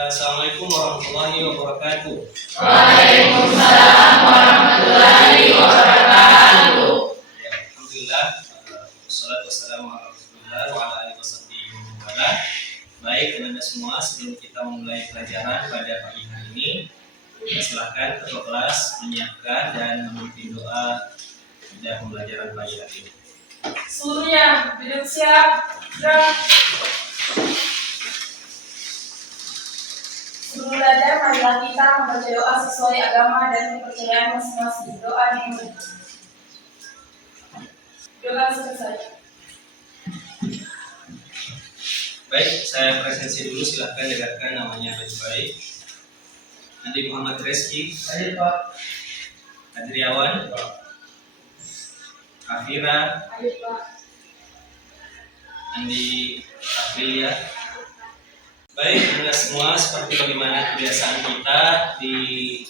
Assalamualaikum warahmatullahi wabarakatuh. Waalaikumsalam warahmatullahi wabarakatuh. Alhamdulillah, wassalatu wassalamu ala Rasulillah wa ala alihi wasallam. Baik, teman-teman semua, sebelum kita memulai pelajaran pada pagi hari ini, silakan ketua kelas menyiapkan dan memimpin doa pada pembelajaran pagi hari ini. Seluruhnya duduk siap. Gerak. Sebelum belajar, marilah kita membaca doa sesuai agama dan kepercayaan masing-masing. Doa dimulai. Doa selesai. Baik, saya presensi dulu, silahkan dengarkan namanya baik-baik. Andi Muhammad Reski. Hadir Pak. Adriawan. Afira. Hadir Pak. Andi Aprilia. Baik, anda semua, seperti bagaimana kebiasaan kita di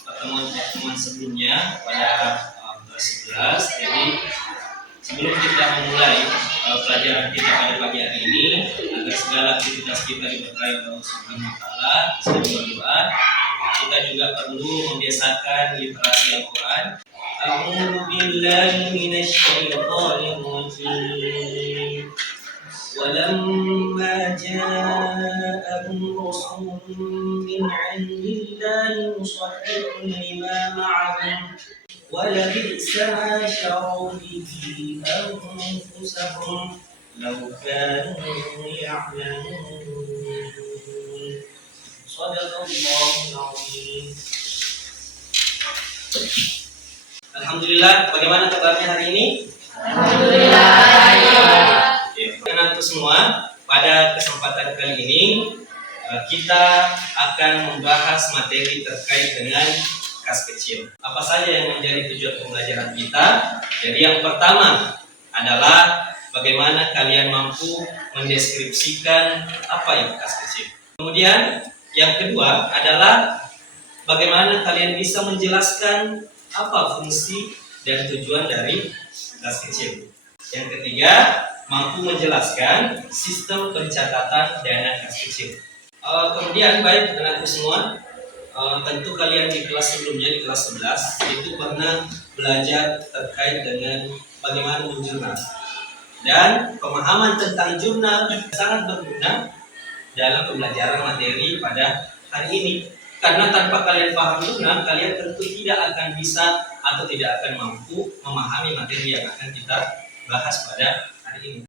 pertemuan sebelumnya pada kelas 11. Jadi sebelum kita memulai pelajaran kita pada pagi hari ini, agar segala aktivitas kita diberkahi oleh Allah Subhanahu wa taala, saya berdoa kita juga perlu membiasakan literasi Al-Qur'an. A'udzu billahi minasy syaithanir rajim. ولما جاءهم رسول من عند الله مصدق لما معهم ولبئس ما شروا به أنفسهم لو كانوا يعلمون صدق الله العظيم. Alhamdulillah, bagaimana kabarnya hari ini? Alhamdulillah. Teman-teman semua, pada kesempatan kali ini kita akan membahas materi terkait dengan kas kecil. Apa saja yang menjadi tujuan pembelajaran kita? Jadi yang pertama adalah bagaimana kalian mampu mendeskripsikan apa itu kas kecil. Kemudian yang kedua adalah bagaimana kalian bisa menjelaskan apa fungsi dan tujuan dari kas kecil. Yang ketiga, mampu menjelaskan sistem pencatatan dana kas kecil. Kemudian baik anakku semua, tentu kalian di kelas sebelumnya, di kelas 11 itu pernah belajar terkait dengan bagaimana menjurnal. Dan pemahaman tentang jurnal sangat berguna dalam pembelajaran materi pada hari ini. Karena tanpa kalian paham jurnal, kalian tentu tidak akan bisa atau tidak akan mampu memahami materi yang akan kita bahas pada hari ini.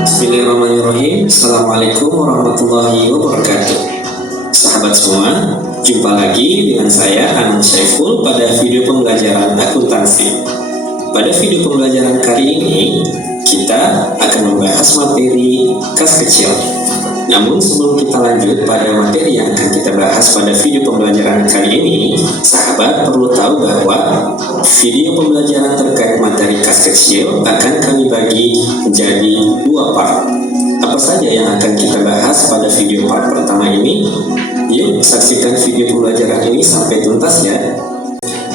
Bismillahirrahmanirrahim. Assalamualaikum warahmatullahi wabarakatuh. Sahabat semua, jumpa lagi dengan saya Anand Syaiful pada video pembelajaran akuntansi. Pada video pembelajaran kali ini, kita akan membahas materi kas kecil. Namun sebelum kita lanjut pada materi yang akan kita bahas pada video pembelajaran kali ini, sahabat perlu tahu bahwa video pembelajaran terkait materi kas kecil akan kami bagi menjadi dua part. Apa saja yang akan kita bahas pada video part pertama ini? Yuk saksikan video pembelajaran ini sampai tuntas ya.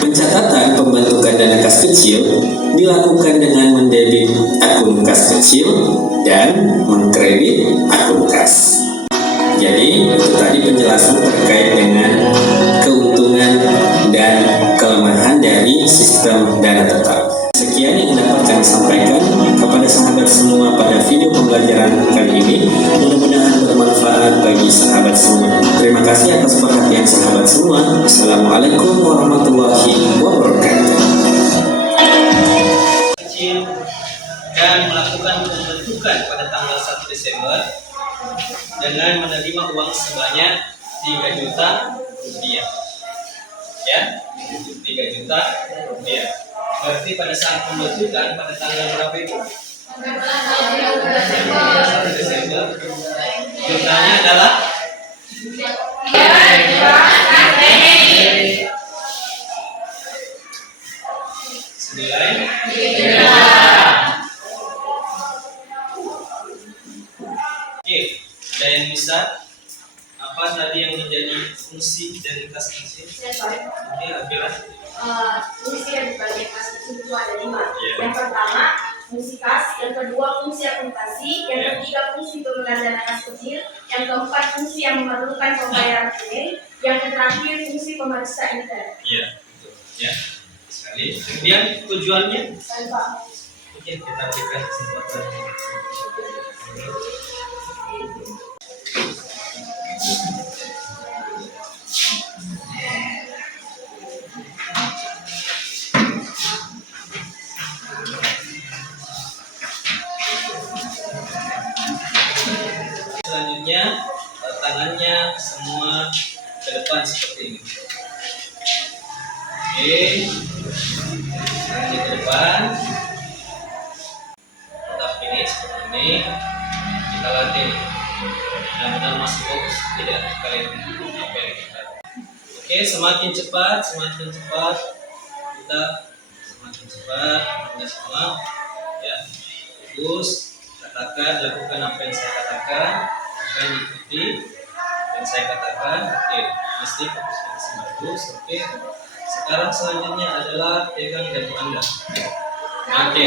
Pencatatan pembentukan dana kas kecil dilakukan dengan mendebit akun kas kecil dan mengkredit akun kas. Jadi itu tadi penjelasan terkait dengan keuntungan dan kelemahan dari sistem dana tetap. Sekian yang dapat kami sampaikan kepada sahabat semua pada video pembelajaran kali ini. Mudah-mudahan bermanfaat bagi sahabat semua. Terima kasih atas perhatian sahabat semua. Assalamualaikum warahmatullahi wabarakatuh. Kecil dan melakukan pembentukan pada tanggal 1 Desember dengan menerima uang sebanyak 3 juta rupiah. Ya, 3 juta rupiah. Berarti pada saat pembentukan pada tanggal berapa itu? 1 Desember. Jumlahnya adalah senilai. Oke, ada yang bisa apa tadi yang menjadi fungsi dari kas kecil? Oke, Abila. Fungsi yang dibagi kas kecil itu ada 5. Yeah. Yang pertama fungsi kas, yang kedua fungsi akuntansi, yang ketiga fungsi pemegang dana kas kecil, Yang keempat, fungsi yang memerlukan pembayaran tunai. Yang terakhir, fungsi pemeriksa internet. Iya, betul. Ya, sekali. Kemudian tujuannya, Pak. oke, kita berikan kesempatan. Selanjutnya, tangannya semua ke depan seperti ini. Oke, tangannya ke depan. Tetap ini seperti ini. Kita latih. Benar-benar masih fokus, tidak kalian apa yang kita. Oke, semakin cepat kita semakin cepat, kita semua ya. Fokus, katakan, lakukan apa yang saya katakan, akan ikuti yang saya katakan. Oke, mesti fokus bagus. Oke, sekarang selanjutnya adalah pegang jari Anda. Oke.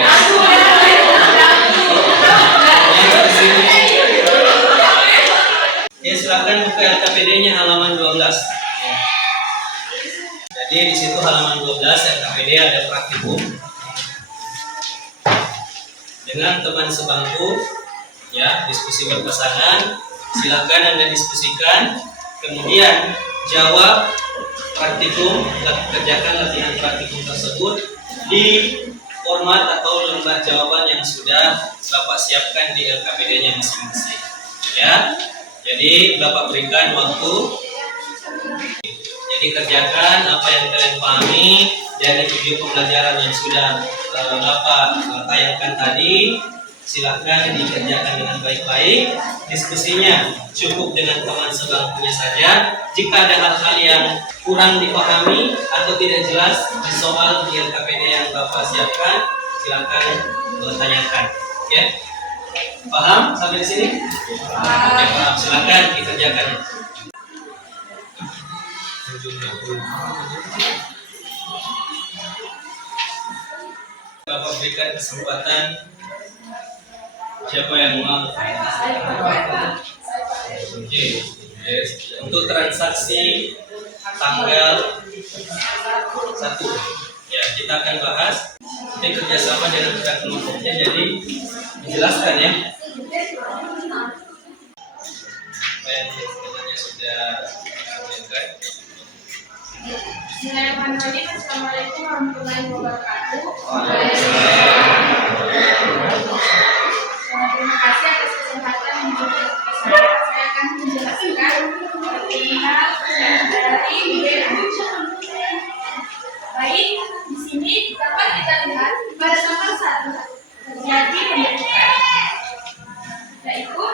Ya, silakan buka LKPD-nya halaman 12. Ya. Jadi di situ halaman 12 LKPD ada praktikum dengan teman sebangku, ya, diskusi berpasangan. Silakan Anda diskusikan, kemudian jawab praktikum, kerjakan latihan praktikum tersebut di format atau lembar jawaban yang sudah Bapak siapkan di LKPD-nya masing-masing. Ya, jadi Bapak berikan waktu. Jadi kerjakan apa yang kalian pahami dari video pembelajaran yang sudah Bapak tayangkan tadi. Silakan dikerjakan dengan baik-baik. Diskusinya cukup dengan teman sebangkunya saja. Jika ada hal-hal yang kurang dipahami atau tidak jelas di soal di LKPD yang Bapak siapkan, silakan tanyakan. Ya, paham sampai di sini? Oke, paham. Silakan dikerjakan. Bapak berikan kesempatan. Siapa yang mau? Oke, yes. Untuk transaksi tanggal 1, ya kita akan bahas. Ini kerjasama dengan pihak kelompoknya, jadi dijelaskan ya. Apa yang sebenarnya sudah disampaikan. Bismillahirrahmanirrahim. Assalamualaikum warahmatullahi wabarakatuh. Terima kasih atas kesempatan yang diberikan kepada saya. Saya akan menjelaskan perihal dari BEM. Baik, di sini dapat kita lihat pada tanggal 1 terjadi pembentukan, yaitu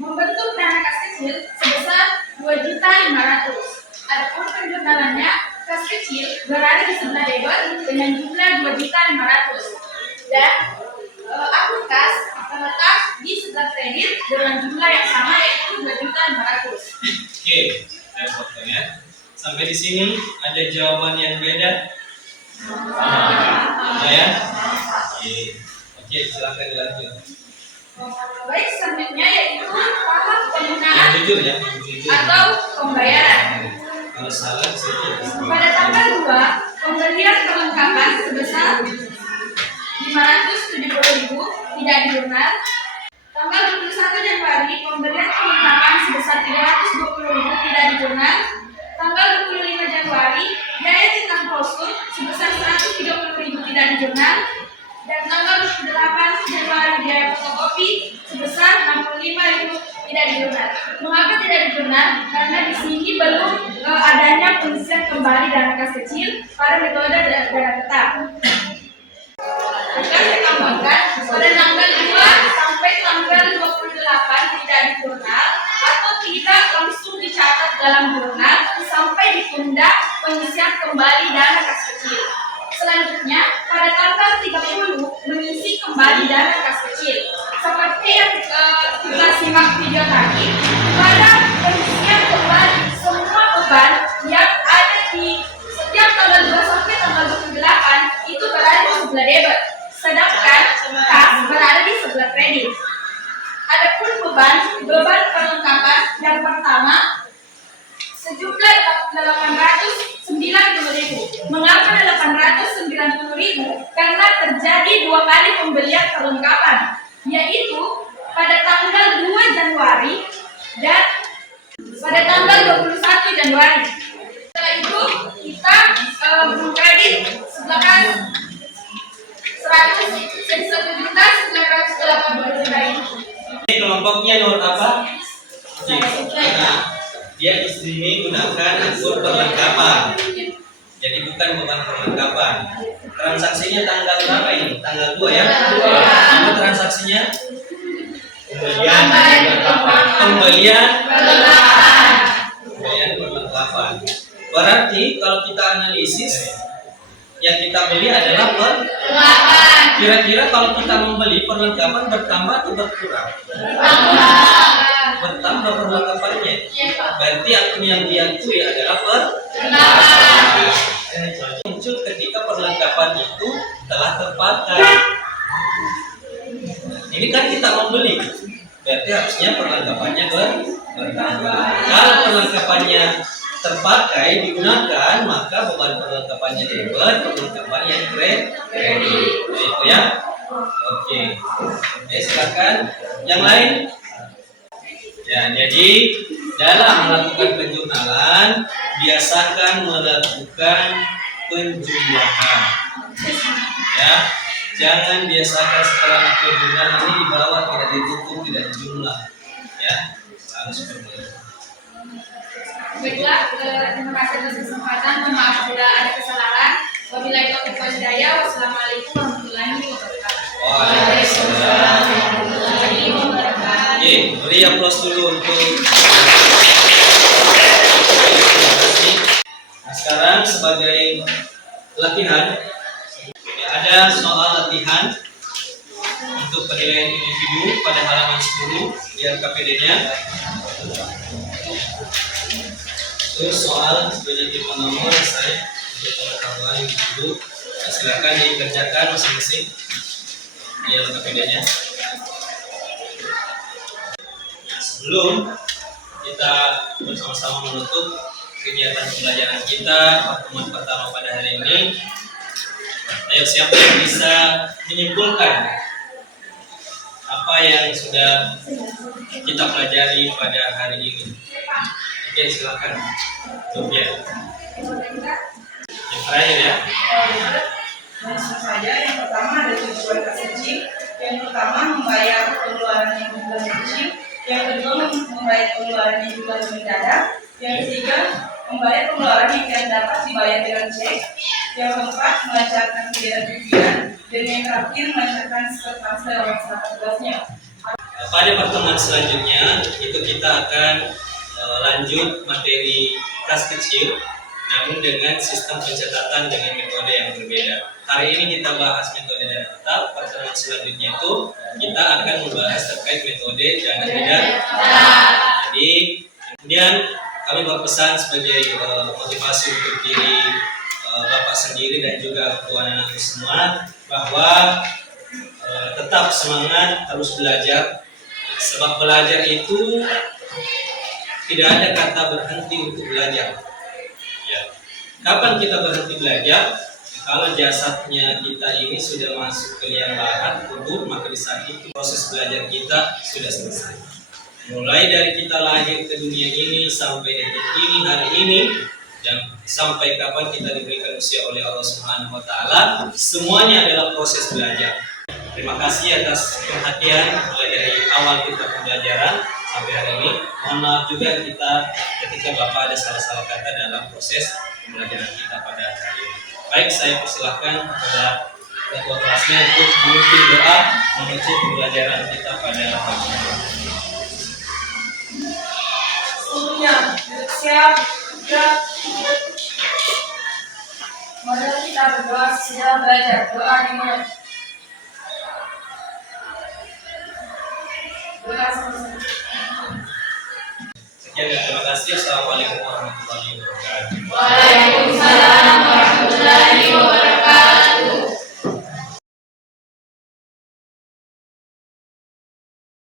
membentuk dana kas kecil sebesar 2.500.000. Adapun penjurnalannya, kas kecil berada di sebelah debit dengan jumlah 2.500.000 dan akun kas terletak di sebelah kredit dengan jumlah yang sama, yaitu 2.500.000. Oke, saya potong ya. Sampai di sini ada jawaban yang beda? Ada ya? Oke, silakan dilanjut. Baik, selanjutnya yaitu tahap Yang penggunaan jujur ya, yang jujur. atau pembayaran. Kalau salah di situ. Pada tanggal 2, pembelian perlengkapan sebesar 570.000 tidak dijurnal. Tanggal 21 Januari, pembelian perlengkapan sebesar 320.000 tidak dijurnal. Tanggal 25 Januari, biaya cetak brosur sebesar 130.000 tidak dijurnal. Dan tanggal 28 Januari, biaya fotokopi sebesar 65.000 tidak dijurnal. Mengapa tidak dijurnal? Karena di sini belum adanya pengisian kembali dana kas kecil pada metode dana tetap. Akan saya tambahkan, pada tanggal 2 sampai tanggal 28 tidak dijurnal atau tidak langsung dicatat dalam jurnal sampai ditunda pengisian kembali dana kas kecil. Selanjutnya, pada tanggal 30 mengisi kembali dana kas kecil. Seperti yang kita simak video tadi, pada pengisian kembali semua beban yang ada di setiap tanggal 2 sampai tanggal 28 itu berada di sebelah debit, sedangkan kas berada di sebelah kredit. Adapun beban perlengkapan yang pertama sejumlah 890.000. Mengapa 890.000? Karena terjadi 2 kali pembelian perlengkapan, yaitu pada tanggal 2 Januari dan pada tanggal 21 Januari. Setelah itu kita mengkredit sebelahkan 101.980.000 ini. Ini kelompoknya nomor apa? Nah, dia di sini gunakan unsur perlengkapan. Jadi bukan beban perlengkapan. Transaksinya tanggal berapa ini? Tanggal 2 ya? Apa transaksinya? Pembelian perlengkapan. Berarti kalau kita analisis, yang kita beli adalah perlengkapan. Kira-kira kalau kita membeli perlengkapan bertambah atau berkurang? Bertambah perlengkapannya. Berarti akun yang diakui adalah perlengkapan. Muncul ketika perlengkapan itu telah terpakai. Ini kan kita membeli, berarti harusnya perlengkapannya bertambah. Kalau perlengkapannya terpakai digunakan, maka beban perlengkapannya debit, perlengkapannya kredit. Itu ya. Oke. Silakan. Yang lain. Ya, jadi dalam melakukan penjurnalan biasakan melakukan penjumlahan. Ya. Jangan biasakan setelah penjurnalan ini dibawa tidak ditutup, tidak dijumlah. Ya. Harus seperti itu. Baiklah, terima kasih atas kesempatan. Mohon maaf bila ada kesalahan. Wabillahi taufiq wal hidayah. Wassalamualaikum warahmatullahi wabarakatuh. Waalaikumsalam. Oke, beri aplaus dulu untuk. Nah, sekarang sebagai latihan, ada soal latihan untuk penilaian individu pada halaman 10 di RKPD-nya. Terus soal sebanyak 5 nomor saya untuk pengetahuan individu. Silakan dikerjakan masing-masing di RKPD-nya. Nah, sebelum kita bersama-sama menutup kegiatan pembelajaran kita pertemuan pertama pada hari ini, ayo siapa yang bisa menyimpulkan apa yang sudah kita pelajari pada hari ini? Oke, silakan. Sofia. Yang terakhir ya. Langsung saja, yang pertama ada tujuan kasih. Yang pertama membayar pengeluaran yang jumlah kecil. Yang kedua membayar pengeluaran yang jumlah mendadak. Yang ketiga membayar pengeluaran yang tidak dapat dibayar dengan cek. Yang keempat melancarkan kegiatan pikiran. Dan yang terakhir melancarkan sekretaris dalam melaksanakan tugasnya. Pada pertemuan selanjutnya itu kita akan lanjut materi kas kecil, namun dengan sistem pencatatan dengan metode yang berbeda. Hari ini kita bahas metode dana tetap. Pertemuan selanjutnya itu kita akan membahas terkait metode dana tidak. Jadi kemudian kami berpesan sebagai motivasi untuk diri Bapak sendiri dan juga anak-anak semua bahwa tetap semangat, terus belajar. Sebab belajar itu tidak ada kata berhenti untuk belajar. Ya. Kapan kita berhenti belajar? Kalau jasadnya kita ini sudah masuk ke liang lahat tubuh, maka di saat itu proses belajar kita sudah selesai. Mulai dari kita lahir ke dunia ini sampai detik ini, hari ini, dan sampai kapan kita diberikan usia oleh Allah Subhanahu wa Ta'ala, semuanya adalah proses belajar. Terima kasih atas perhatian mulai dari awal kita pembelajaran sampai hari ini. Mohon maaf juga ketika Bapak ada salah-salah kata dalam proses pembelajaran kita pada hari ini. Baik, saya persilahkan kepada ketua kelasnya untuk memimpin doa menutup pembelajaran kita pada hari ini. Seluruhnya siap, gerak. Mari kita berdoa sesudah belajar. Doa dimulai. Sekian dan terima kasih. Assalamualaikum warahmatullahi wabarakatuh. Waalaikumsalam warahmatullahi wabarakatuh.